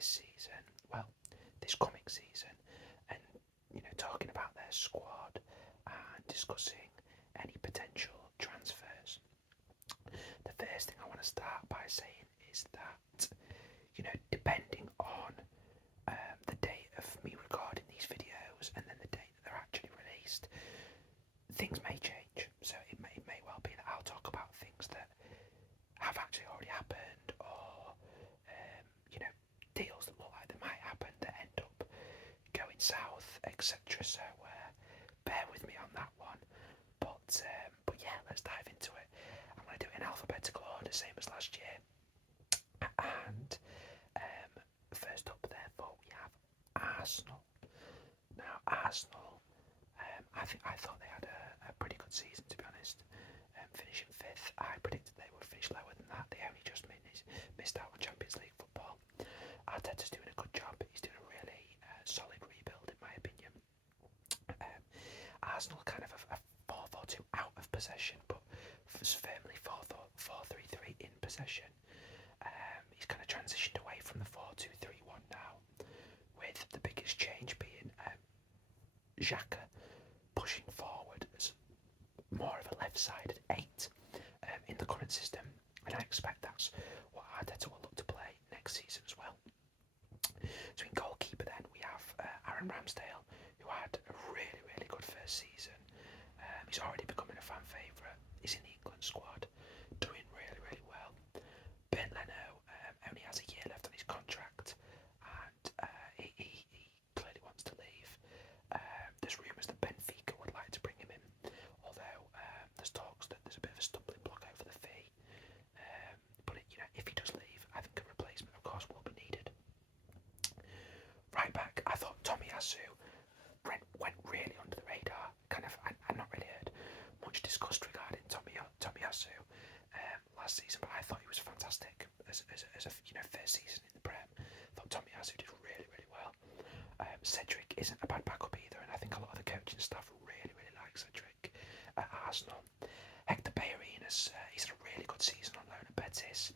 this season, well, this coming season, and talking about their squad and discussing any potential transfers. The first thing I want to start by saying is that, depending on the date of me recording these videos and then the date that they're actually released, things may change. So it may well be that I'll talk about things that have actually already happened, or deals that look like they might happen that end up going south, etc. So bear with me on that one. But yeah, let's dive into it. I'm going to do it in alphabetical order, same as last year. And first up, therefore, we have Arsenal. Now, Arsenal, I thought they had a pretty good season, to be honest. Finishing 5th, I predicted they would finish lower than that. They only just missed out on Champions League football. Arteta's doing a good job. He's doing a really solid rebuild, in my opinion. Arsenal kind of a 4-4-2 out of possession, but firmly 4-3-3 in possession. He's kind of transitioned away from the 4-2-3-1 now, with the biggest change being Xhaka pushing forward as more of a left-sided 8 in the current system, and I expect that's what Arteta will look to play next season as well. So in goalkeeper then we have Aaron Ramsdale, who had a really, really good first season. He's already becoming a fan favourite. He's in the England squad, doing really, really well. Ben Leno only has a year left on his contract, and he clearly wants to leave. There's rumours that Benfica would like to bring him in, although there's talks that there's a bit of a stumbling block over the fee. But if he does leave, I think a replacement, of course, will be needed. Right back, I thought Tomiyasu went really under the radar. I've not really heard much discussed regarding Tomiyasu last season, but I thought he was fantastic as a first season in the Prem. I thought Tomiyasu did really, really well. Cedric isn't a bad backup either, and I think a lot of the coaching staff really, really like Cedric at Arsenal. Hector Bellerin he's had a really good season on loan at Betis.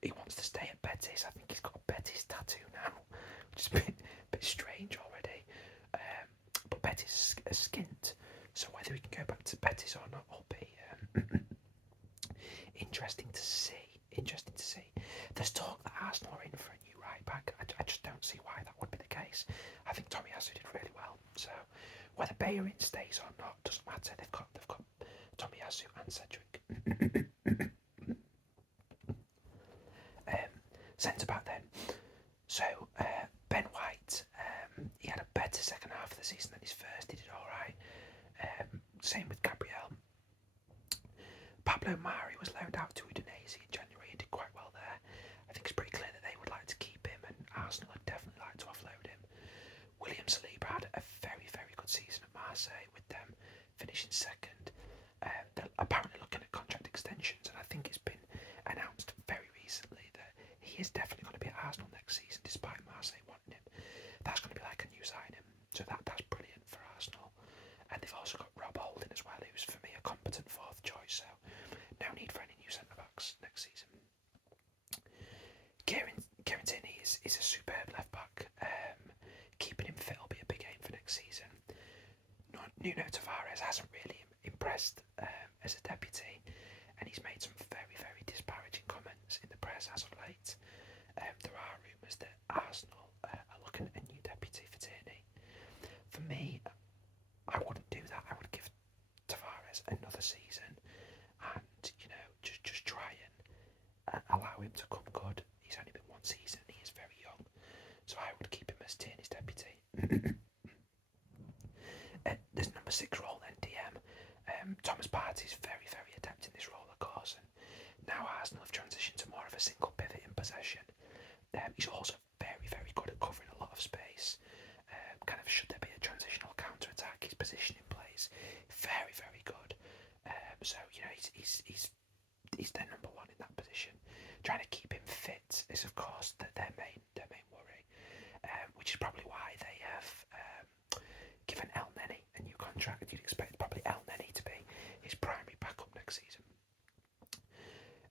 He wants to stay at Betis. I think he's got a Betis tattoo now, which is a bit strange already. But Betis is skint, so whether we can go back to Betis or not will be interesting to see. There's talk that Arsenal are in for a new right back. I just don't see why that would be the case. I think Tomiyasu did really well. So whether Bellerin stays or not doesn't matter. They've got Tomiyasu and Cedric. Centre back then. So Ben White, he had a better second half of the season than his first. He did all right. Same with Gabriel. Pablo Mari was loaned out to Udinese in January and did quite well there. I think it's pretty clear that they would like to keep him, and Arsenal would definitely like to offload him. William Saliba had a very, very good season at Marseille, with them finishing second. They're apparently looking at contract extensions, and I think it's been announced very recently that he is definitely going to be at Arsenal next season, despite Marseille wanting him. That's going to be like a new signing, so that's brilliant for Arsenal. And they've also got Rob Holding as well, who's for me a competent fourth choice, so no need for any new centre-backs next season. Kieran Tierney is a superb left-back. Keeping him fit will be a big aim for next season. Nuno Tavares hasn't really impressed as a deputy, and he's made some very, very disparaging comments in the press as of late. There are rumours that Arsenal are looking at a new deputy for Tierney. For me, I wouldn't do that. I would give Tavares another season and just try and allow him to come good. He's only been one season and he is very young, so I would keep him as Tierney's deputy. There's number 6 role then, DM. Thomas Partey is very, very adept in this role, of course, and now Arsenal have transitioned to more of a single pivot in possession. He's also very, very good at covering a lot of space. Should there be a transitional counter-attack, his positioning plays very, very good. So he's their number one in that position. Trying to keep him fit is, of course, their main worry, which is probably why they have given El Neni a new contract. You'd expect probably El Neni to be his primary backup next season.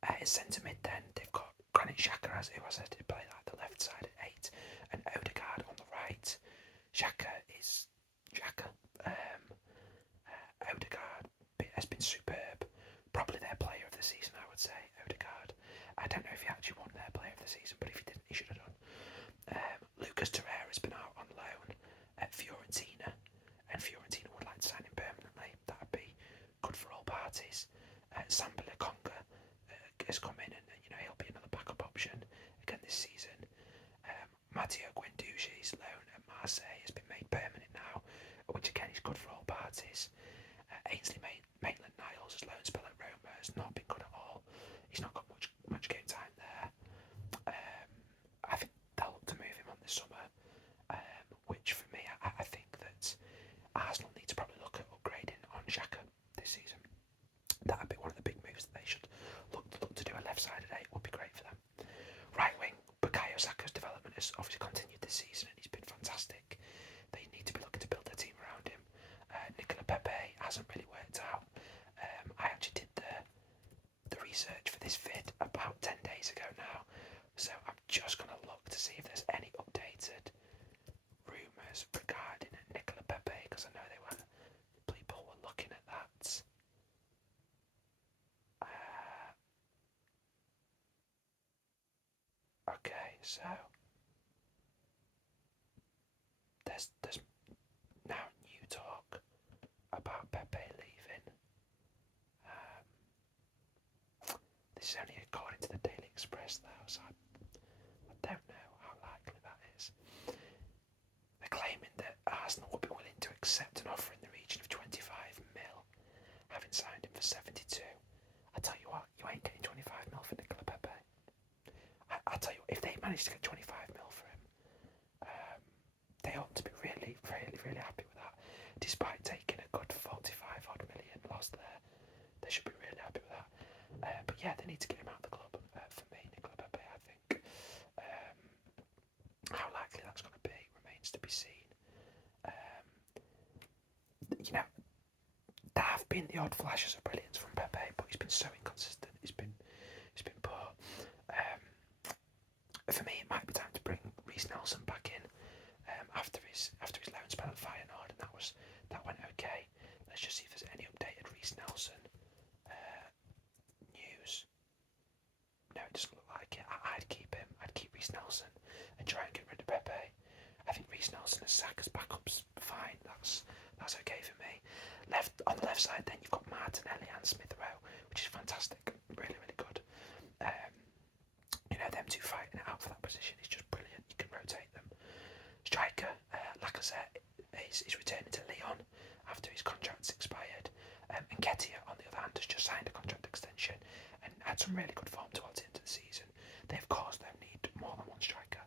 At centre mid, then they've got Granit Xhaka, who I said to play like the left side at 8. right, and Odegaard on the right. Xhaka is Xhaka. Odegaard has been superb. Probably their player of the season, I would say. Odegaard. I don't know if he actually won their player of the season, but if he didn't, he should have done. Lucas Torreira has been out on loan at Fiorentina, and Fiorentina would like to sign him permanently. That would be good for all parties. Samba Conga has come in, and he'll be another backup option again this season. Matteo Guendouzi's loan at Marseille has been made permanent now, which again is good for all parties. Ainsley Maitland-Niles' loan spell at Roma has not been good at all. He's not got much game time there. I think they'll look to move him on this summer, which for me, I think that Arsenal need to probably look at upgrading on Xhaka this season. That would be one of the big moves that they should look to do. A left-sided 8 would be great for them. Right wing, Bukayo Saka's development has obviously continued this season, and he's been fantastic. They need to be looking to build their team around him. Nicola Pepe hasn't really worked out. I actually did the research for this vid about 10 days ago now, so I'm just going to look to see if there's any updated rumours regarding Nicola Pepe, because I know people were looking at that. Okay, so there's now new talk about Pepe leaving. This is only according to the Daily Express, though, so I don't know how likely that is. They're claiming that Arsenal would be willing to accept an offer in the region of 25 mil, having signed him for 72. I tell you what, you ain't getting 25 mil for Nicola Pepe. I tell you what, if they manage to get 25 mil for him, they ought to be really, really, really happy with that. Despite taking a good 45 odd million loss there, they should be really happy with that. But yeah, they need to get him out of the club. For me, Nicola Pepe, I think. How likely that's going to be remains to be seen. There have been the odd flashes of brilliance from Pepe, but he's been so inconsistent. He's been poor. For me, it might be time to bring Reece Nelson back in after his loan spell at Feyenoord, and that went okay. Let's just see if there's any updated Reece Nelson news. No, it doesn't look like it. I'd keep him. I'd keep Reece Nelson and try and get rid of Pepe. I think Reece Nelson as Saka's backup's fine. That's okay for me. On the left side, then you've got Martinelli and Smith Rowe, which is fantastic. Really, really good. Them two fighting it out for that position is just brilliant. You can rotate them. Striker, Lacazette is returning to Lyon after his contract's expired. And Nketiah, on the other hand, has just signed a contract extension and had some really good form towards the end of the season. They, of course, don't need more than one striker.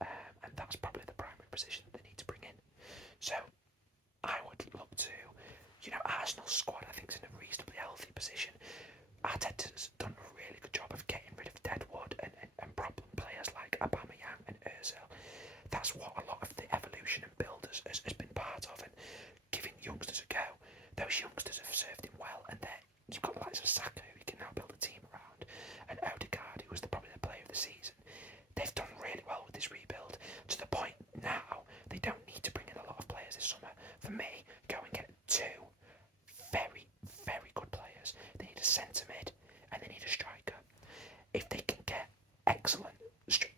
And that's probably the primary position that they need to bring in. So, I would look to, Arsenal's squad, I think, is in a reasonably healthy position. Arteta's done a really good job of getting rid of Deadwood and problem players like Aubameyang and Ozil. That's what a lot of the evolution and build has been part of, and giving youngsters a go. Those youngsters have served him well, and you've got the likes of Saka, who you can now build a team around, and Odegaard, who was probably the player of the season. They've done really well with this rebuild, to the point now they don't need to bring in a lot of players this summer. For me, go and get 2 very, very good players. They need a centre mid and they need a striker. If they can get excellent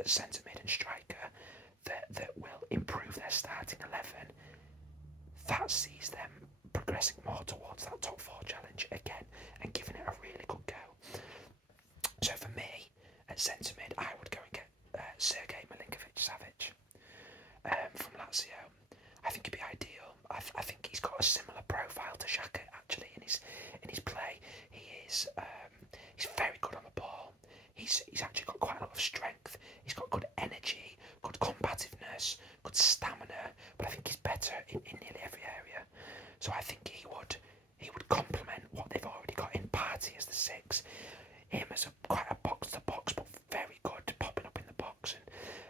centre mid and striker that will improve their starting 11, that sees them progressing more towards that top 4 challenge again and giving it a really good go. So for me, at centre mid, I would go and get Sergej Milinkovic-Savic from Lazio. I think it'd be ideal. I think he's got a similar profile to Xhaka actually in his play. He's very good on the ball. He's actually got quite a lot of strength. He's got good energy, good combativeness, good stamina. But I think he's better in nearly every area. So I think he would complement what they've already got in Partey as the 6. Him as quite a box to box, but very good popping up in the box,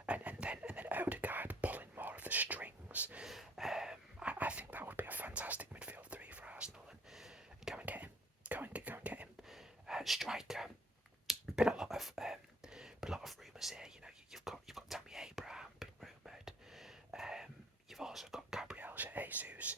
and then Odegaard pulling more of the strings. I think that would be a fantastic midfield 3 for Arsenal, and go and get him. Go and get him. Striker. Been a lot of rumours here. You've got Tammy Abraham been Jesus.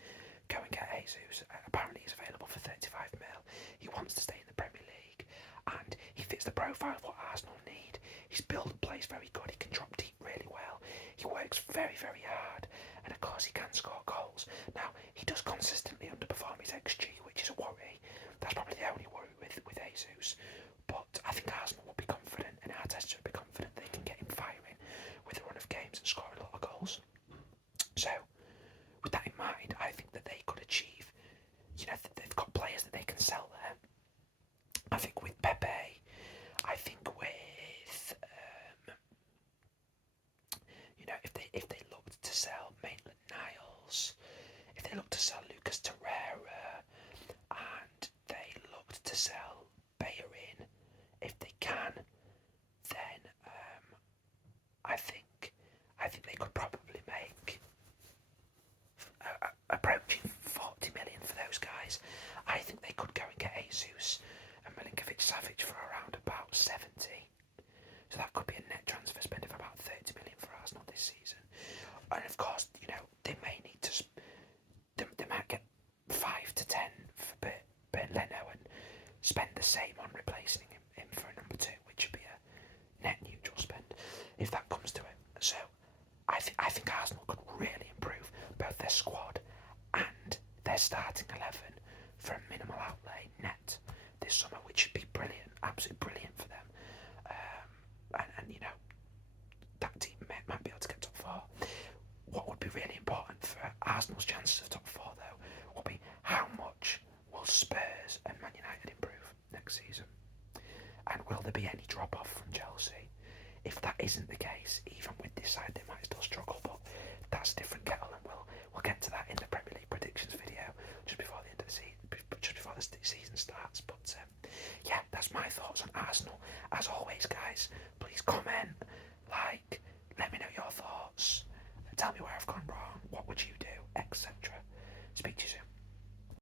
Go and get Jesus. Apparently he's available for 35 mil. He wants to stay in the Premier League, and he fits the profile of what Arsenal need. His build and play is very good. He can drop deep really well. He works very, very hard, and of course he can score goals. Now he does consistently underperform his XG, which is a worry. That's probably the only worry with Jesus. But I think Arsenal will be confident, and Arteta will be confident they can get him firing with a run of games and scoring a lot of goals. So, with that in mind, I think that they could achieve, they've got players that they can sell there. I think with Pepe, I think with, if they looked to sell Maitland-Niles, if they looked to sell Lucas Torreira, and they looked to sell Bellerin, if they can, then I think they could probably make approaching 40 million for those guys. I think they could go and get Jesus and Milinkovic-Savic for around about 70. So that could be a net transfer spend of about 30 million for Arsenal this season. And of course, they may need to. They might get 5 to 10 for Ben Leno and spend the same on replacing him for a number 2, which would be a net neutral spend if that comes to it. So I think Arsenal could really improve both their squad and their starting 11 for a minimal outlay net this summer, which should be brilliant, absolutely brilliant for them. That team might be able to get top 4. What would be really important for Arsenal's chances of top 4 though will be how much will Spurs and Man United improve next season, and will there be any drop off from Chelsea? If that isn't the case, even with this side, they might still struggle, but that's a different kettle, and we'll get to that in the Premier League predictions video just before the end of the season, just before the season starts. But yeah, that's my thoughts on Arsenal. As always, guys, please comment, like, let me know your thoughts, tell me where I've gone wrong, what would you do, etc. Speak to you soon.